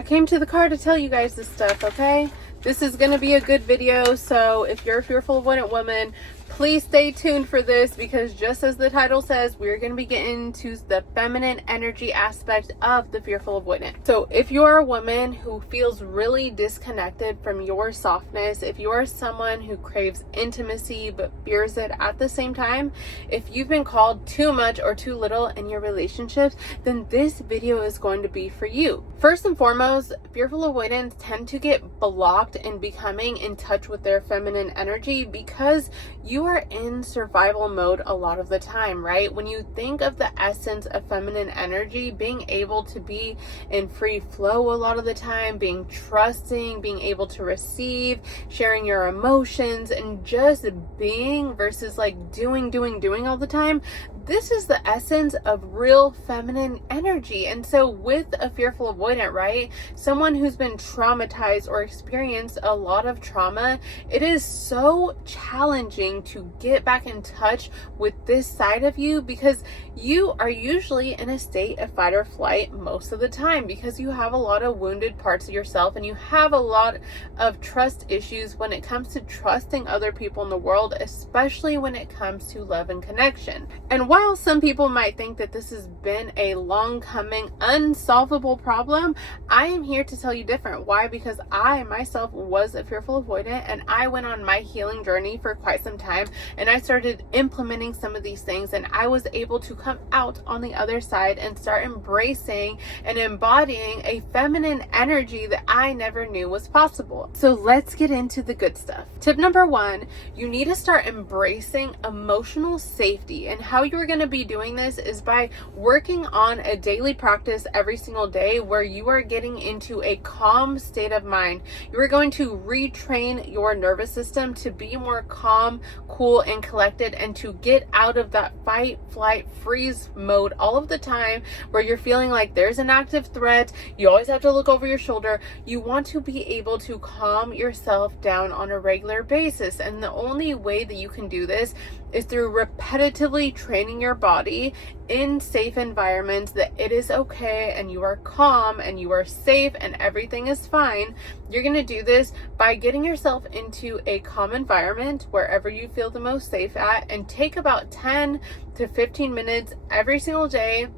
I came to the car to tell you guys this stuff, okay? This is going to be a good video, so if you're a fearful avoidant woman, please stay tuned for this, because just as the title says, we're going to be getting into the feminine energy aspect of the fearful avoidant. So if you are a woman who feels really disconnected from your softness, if you are someone who craves intimacy but fears it at the same time, if you've been called too much or too little in your relationships, then this video is going to be for you. First and foremost, fearful avoidants tend to get blocked in becoming in touch with their feminine energy because you are in survival mode a lot of the time, right? When you think of the essence of feminine energy, being able to be in free flow a lot of the time, being trusting, being able to receive, sharing your emotions, and just being versus like doing all the time. This is the essence of real feminine energy. And so with a fearful avoidant, right, someone who's been traumatized or experienced a lot of trauma, it is so challenging to get back in touch with this side of you, because you are usually in a state of fight or flight most of the time, because you have a lot of wounded parts of yourself and you have a lot of trust issues when it comes to trusting other people in the world, especially when it comes to love and connection. And while some people might think that this has been a long coming, unsolvable problem, I am here to tell you different. Why? Because I myself was a fearful avoidant, and I went on my healing journey for quite some time, and I started implementing some of these things, and I was able to come out on the other side and start embracing and embodying a feminine energy that I never knew was possible. So let's get into the good stuff. Tip number one, you need to start embracing emotional safety, and how you're going to be doing this is by working on a daily practice every single day where you are getting into a calm state of mind. You are going to retrain your nervous system to be more calm, cool, and collected, and to get out of that fight, flight, freeze mode all of the time where you're feeling like there's an active threat. You always have to look over your shoulder. You want to be able to calm yourself down on a regular basis. And the only way that you can do this is through repetitively training your body in safe environments that it is okay and you are calm and you are safe and everything is fine. You're going to do this by getting yourself into a calm environment wherever you feel the most safe at, and take about 10 to 15 minutes every single day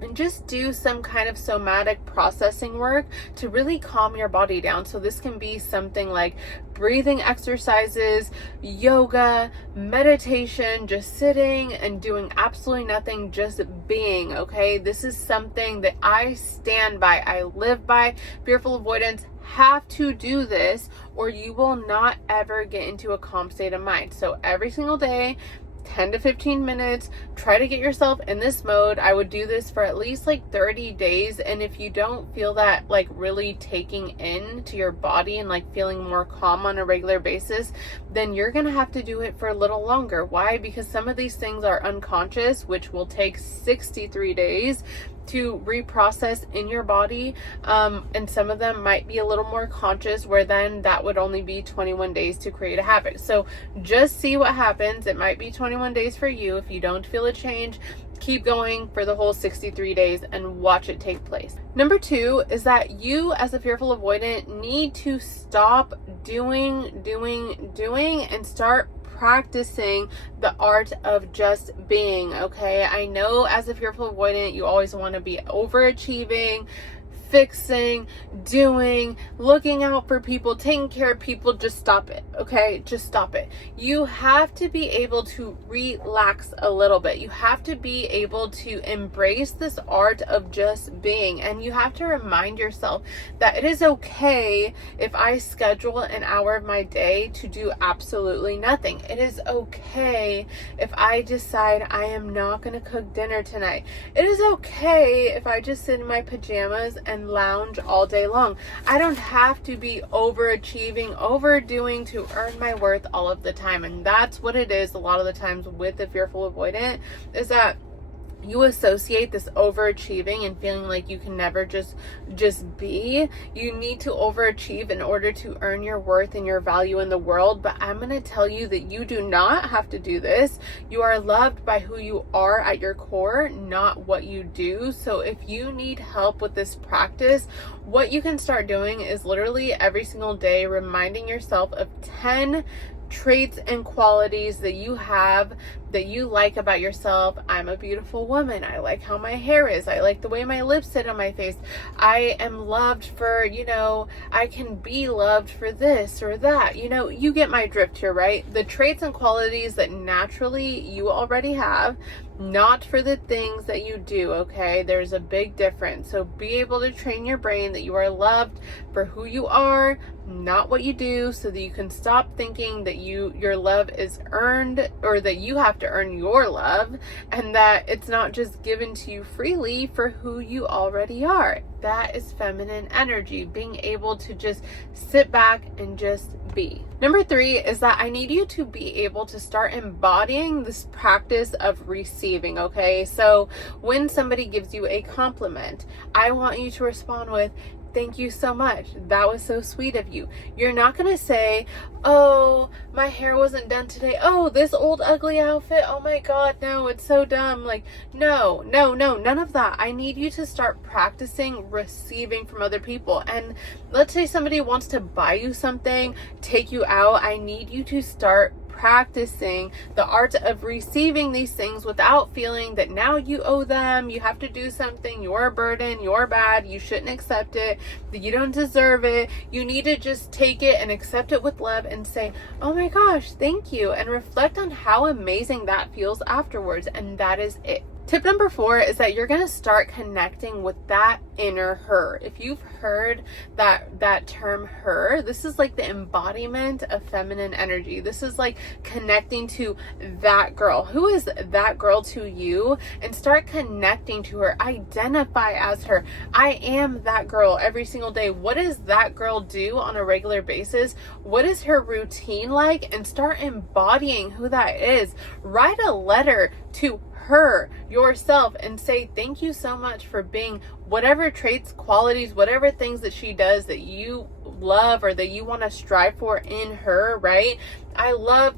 and just do some kind of somatic processing work to really calm your body down. So this can be something like breathing exercises, yoga, meditation, just sitting and doing absolutely nothing, just being, okay? This is something that I stand by, I live by. Fearful avoidants have to do this or you will not ever get into a calm state of mind. So every single day, 10 to 15 minutes, try to get yourself in this mode. I would do this for at least like 30 days. And if you don't feel that like really taking in to your body and like feeling more calm on a regular basis, then you're going to have to do it for a little longer. Why? Because some of these things are unconscious, which will take 63 days to reprocess in your body, and some of them might be a little more conscious, where then that would only be 21 days to create a habit. So just see what happens. It might be 21 days for you. If you don't feel a change, keep going for the whole 63 days and watch it take place. Number two is that you as a fearful avoidant need to stop doing and start practicing the art of just being, okay? I know as a fearful avoidant, you always want to be overachieving, fixing, doing, looking out for people, taking care of people. Just stop it, okay? Just stop it. You have to be able to relax a little bit. You have to be able to embrace this art of just being, and you have to remind yourself that it is okay if I schedule an hour of my day to do absolutely nothing. It is okay if I decide I am not going to cook dinner tonight. It is okay if I just sit in my pajamas and lounge all day long. I don't have to be overachieving, overdoing to earn my worth all of the time. And that's what it is a lot of the times with the fearful avoidant, is that you associate this overachieving and feeling like you can never just be. You need to overachieve in order to earn your worth and your value in the world. But I'm going to tell you that you do not have to do this. You are loved by who you are at your core, not what you do. So if you need help with this practice, what you can start doing is literally every single day reminding yourself of 10 traits and qualities that you have that you like about yourself. I'm a beautiful woman. I like how my hair is. I like the way my lips sit on my face. I am loved for, I can be loved for this or that. You get my drift here, right? The traits and qualities that naturally you already have, not for the things that you do, okay? There's a big difference. So be able to train your brain that you are loved for who you are, not what you do, so that you can stop thinking that your love is earned, or that you have to earn your love, and that it's not just given to you freely for who you already are. That is feminine energy, being able to just sit back and just be. Number 3 is that I need you to be able to start embodying this practice of receiving, okay? So when somebody gives you a compliment, I want you to respond with, "Thank you so much. That was so sweet of you." You're not going to say, "Oh, my hair wasn't done today. Oh, this old ugly outfit. Oh my God, no, it's so dumb." Like, no, none of that. I need you to start practicing receiving from other people. And let's say somebody wants to buy you something, take you out. I need you to start practicing the art of receiving these things without feeling that now you owe them, you have to do something, you're a burden, you're bad, you shouldn't accept it, that you don't deserve it. You need to just take it and accept it with love and say, "Oh my gosh, thank you," and reflect on how amazing that feels afterwards. And that is it. Tip number 4 is that you're going to start connecting with that inner her. If you've heard that term her, this is like the embodiment of feminine energy. This is like connecting to that girl. Who is that girl to you? And start connecting to her. Identify as her. I am that girl every single day. What does that girl do on a regular basis? What is her routine like? And start embodying who that is. Write a letter to her yourself and say, "Thank you so much for being whatever traits, qualities, whatever things that she does that you love or that you want to strive for in her," right?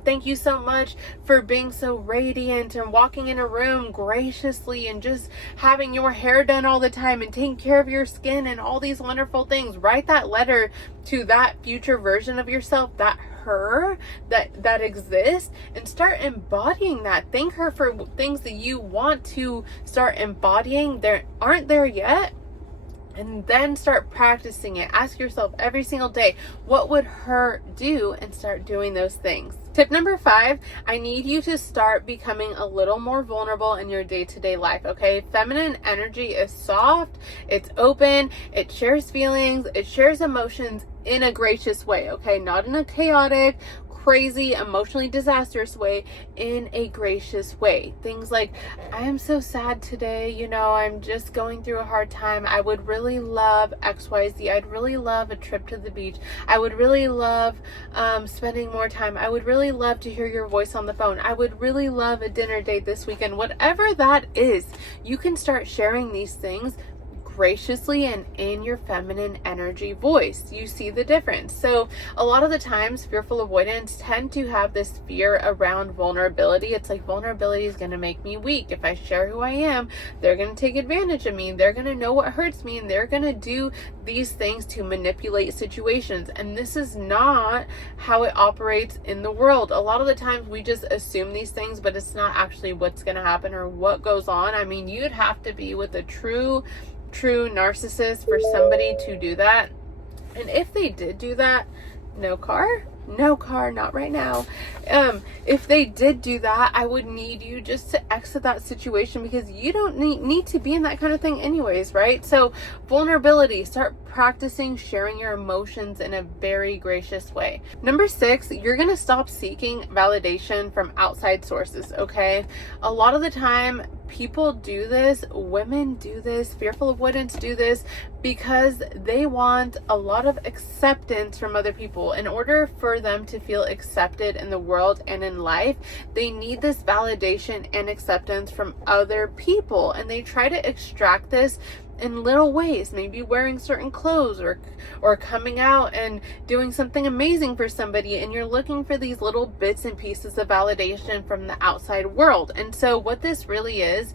Thank you so much for being so radiant and walking in a room graciously and just having your hair done all the time and taking care of your skin and all these wonderful things. Write that letter to that future version of yourself, that her that exists, and start embodying that. Thank her for things that you want to start embodying that aren't there yet. And then start practicing it. Ask yourself every single day, what would her do? And start doing those things. Tip number 5, I need you to start becoming a little more vulnerable in your day-to-day life, okay? Feminine energy is soft, it's open, it shares feelings, it shares emotions in a gracious way, okay? Not in a chaotic, crazy, emotionally disastrous way, in a gracious way. Things like, "I am so sad today, I'm just going through a hard time. I would really love XYZ. I'd really love a trip to the beach. I would really love spending more time. I would really love to hear your voice on the phone. I would really love a dinner date this weekend." Whatever that is, you can start sharing these things graciously and in your feminine energy voice. You see the difference. So a lot of the times fearful avoidants tend to have this fear around vulnerability. It's like, vulnerability is going to make me weak. If I share who I am, they're going to take advantage of me. They're going to know what hurts me, and they're going to do these things to manipulate situations. And this is not how it operates in the world. A lot of the times we just assume these things, but it's not actually what's going to happen or what goes on. I mean, you'd have to be with a true narcissist for somebody to do that. And if they did do that, no car, not right now. If they did do that, I would need you just to exit that situation, because you don't need to be in that kind of thing anyways, right? So vulnerability, start practicing sharing your emotions in a very gracious way. Number 6, you're going to stop seeking validation from outside sources, okay? A lot of the time, people do this, women do this, fearful avoidants do this because they want a lot of acceptance from other people. In order for them to feel accepted in the world and in life, they need this validation and acceptance from other people, and they try to extract this in little ways, maybe wearing certain clothes or coming out and doing something amazing for somebody, and you're looking for these little bits and pieces of validation from the outside world. And so what this really is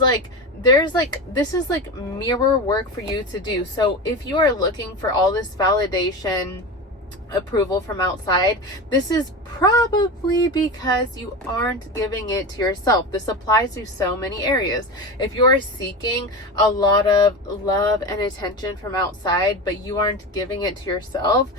like, this is like mirror work for you to do. So if you are looking for all this validation, approval from outside, this is probably because you aren't giving it to yourself. This applies to so many areas. If you are seeking a lot of love and attention from outside, but you aren't giving it to yourself,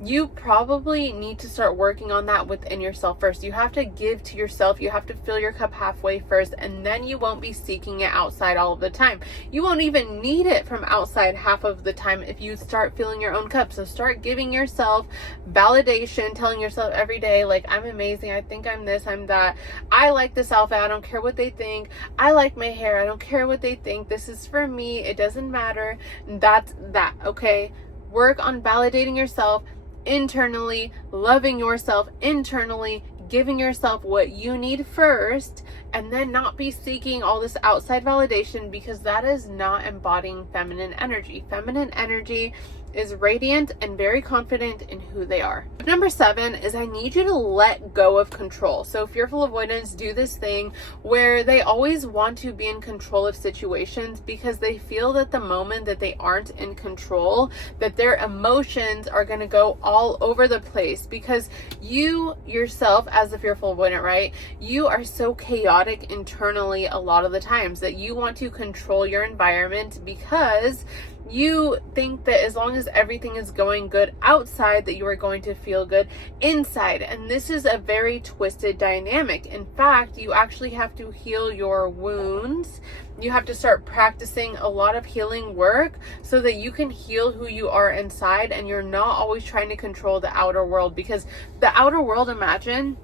you probably need to start working on that within yourself first. You have to give to yourself. You have to fill your cup halfway first, and then you won't be seeking it outside all of the time. You won't even need it from outside half of the time if you start filling your own cup. So start giving yourself validation, telling yourself every day, like, I'm amazing, I think I'm this, I'm that, I like this outfit, I don't care what they think, I like my hair, I don't care what they think, this is for me, it doesn't matter. That's that, okay? Work on validating yourself internally, loving yourself internally, giving yourself what you need first, and then not be seeking all this outside validation, because that is not embodying feminine energy. Feminine energy is radiant and very confident in who they are. Number 7 is I need you to let go of control. So fearful avoidants do this thing where they always want to be in control of situations because they feel that the moment that they aren't in control, that their emotions are going to go all over the place, because you yourself as a fearful avoidant, right? You are so chaotic internally a lot of the times that you want to control your environment because you think that as long as everything is going good outside, that you are going to feel good inside. And this is a very twisted dynamic. In fact, you actually have to heal your wounds. You have to start practicing a lot of healing work so that you can heal who you are inside, and you're not always trying to control the outer world, because the outer world, imagine,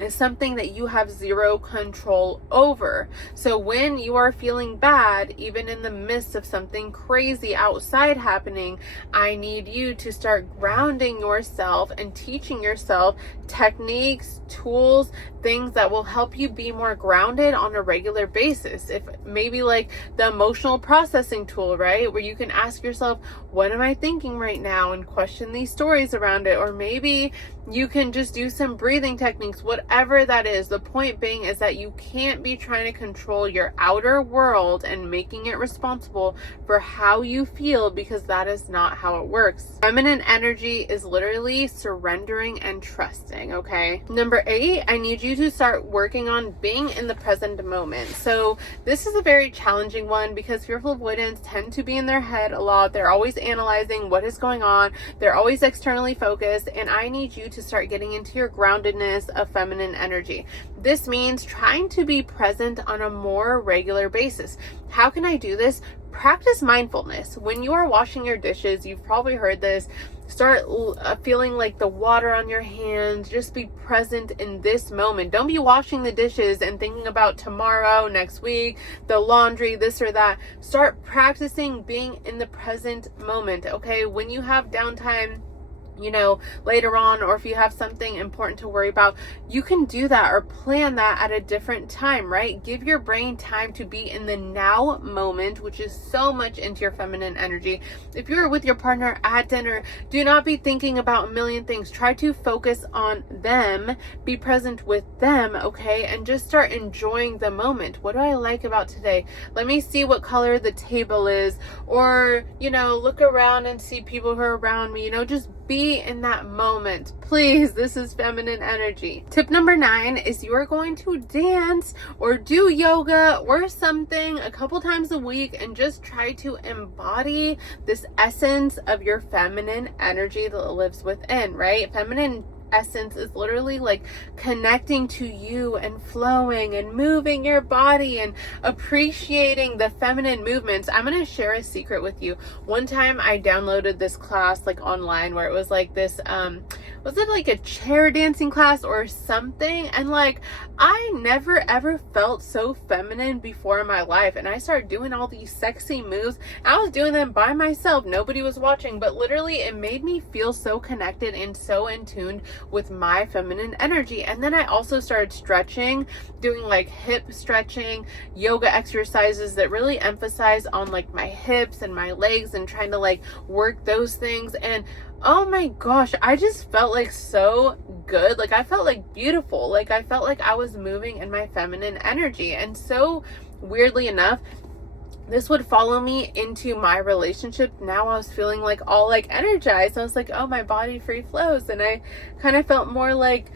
is something that you have zero control over. So when you are feeling bad, even in the midst of something crazy outside happening, I need you to start grounding yourself and teaching yourself techniques, tools, things that will help you be more grounded on a regular basis. If maybe like the emotional processing tool, right? Where you can ask yourself, what am I thinking right now? And question these stories around it. Or maybe you can just do some breathing techniques, whatever that is. The point being is that you can't be trying to control your outer world and making it responsible for how you feel, because that is not how it works. Feminine energy is literally surrendering and trusting, okay? Number 8, I need you to start working on being in the present moment. So this is a very challenging one because fearful avoidants tend to be in their head a lot. They're always analyzing what is going on. They're always externally focused, and I need you to start getting into your groundedness of feminine energy. This means trying to be present on a more regular basis. How can I do this? Practice mindfulness. When you are washing your dishes, you've probably heard this, start feeling like the water on your hands. Just be present in this moment. Don't be washing the dishes and thinking about tomorrow, next week, the laundry, this or that. Start practicing being in the present moment, okay? When you have downtime, you know, later on, or if you have something important to worry about, you can do that or plan that at a different time, right? Give your brain time to be in the now moment, which is so much into your feminine energy. If you're with your partner at dinner, do not be thinking about a million things. Try to focus on them, be present with them, okay? And just start enjoying the moment. What do I like about today? Let me see what color the table is, or, you know, look around and see people who are around me, you know, just be in that moment. Please, this is feminine energy. Tip number 9 is you are going to dance or do yoga or something a couple times a week and just try to embody this essence of your feminine energy that lives within, right? Feminine essence is literally like connecting to you and flowing and moving your body and appreciating the feminine movements. I'm going to share a secret with you. One time I downloaded this class like online where it was like this was it like a chair dancing class or something? And like, I never ever felt so feminine before in my life. And I started doing all these sexy moves. I was doing them by myself. Nobody was watching, but literally it made me feel so connected and so in tune with my feminine energy. And then I also started stretching, doing like hip stretching, yoga exercises that really emphasize on like my hips and my legs and trying to like work those things. And oh my gosh, I just felt like so good. Like I felt like beautiful. Like I felt like I was moving in my feminine energy. And so weirdly enough, this would follow me into my relationship. Now I was feeling like all like energized. I was like, oh, my body free flows. And I kind of felt more like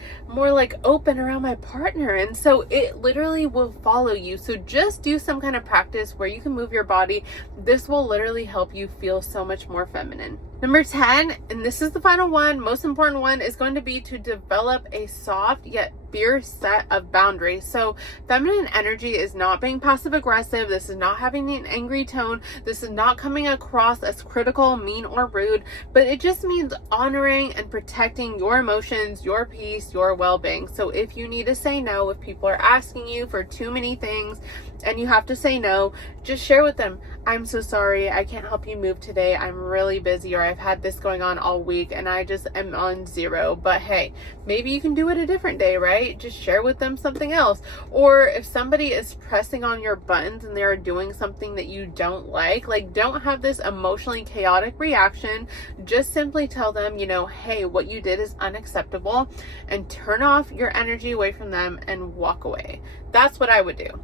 open around my partner. And so it literally will follow you. So just do some kind of practice where you can move your body. This will literally help you feel so much more feminine. Number 10, and this is the final one, most important one, is going to be to develop a soft yet fierce set of boundaries. So feminine energy is not being passive aggressive. This is not having an angry tone. This is not coming across as critical, mean, or rude, but it just means honoring and protecting your emotions, your peace, your well-being. So if you need to say no, if people are asking you for too many things and you have to say no, just share with them, I'm so sorry, I can't help you move today. I'm really busy, or I've had this going on all week and I just am on zero. But hey, maybe you can do it a different day, right? Just share with them something else. Or if somebody is pressing on your buttons and they're doing something that you don't like, don't have this emotionally chaotic reaction. Just simply tell them, hey, what you did is unacceptable, and turn off your energy away from them and walk away. That's what I would do.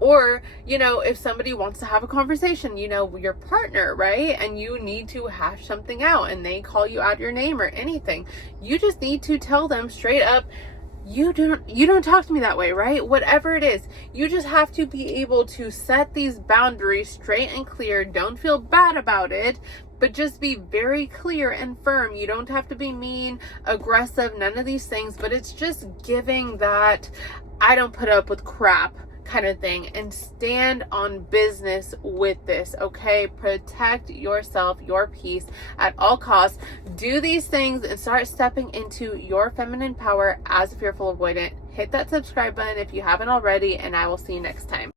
Or, if somebody wants to have a conversation, your partner, right? And you need to hash something out and they call you out your name or anything, you just need to tell them straight up, you don't talk to me that way, right? Whatever it is, you just have to be able to set these boundaries straight and clear. Don't feel bad about it, but just be very clear and firm. You don't have to be mean, aggressive, none of these things, but it's just giving that I don't put up with crap kind of thing, and stand on business with this, okay? Protect yourself, your peace at all costs. Do these things and start stepping into your feminine power as a fearful avoidant. Hit that subscribe button if you haven't already, and I will see you next time.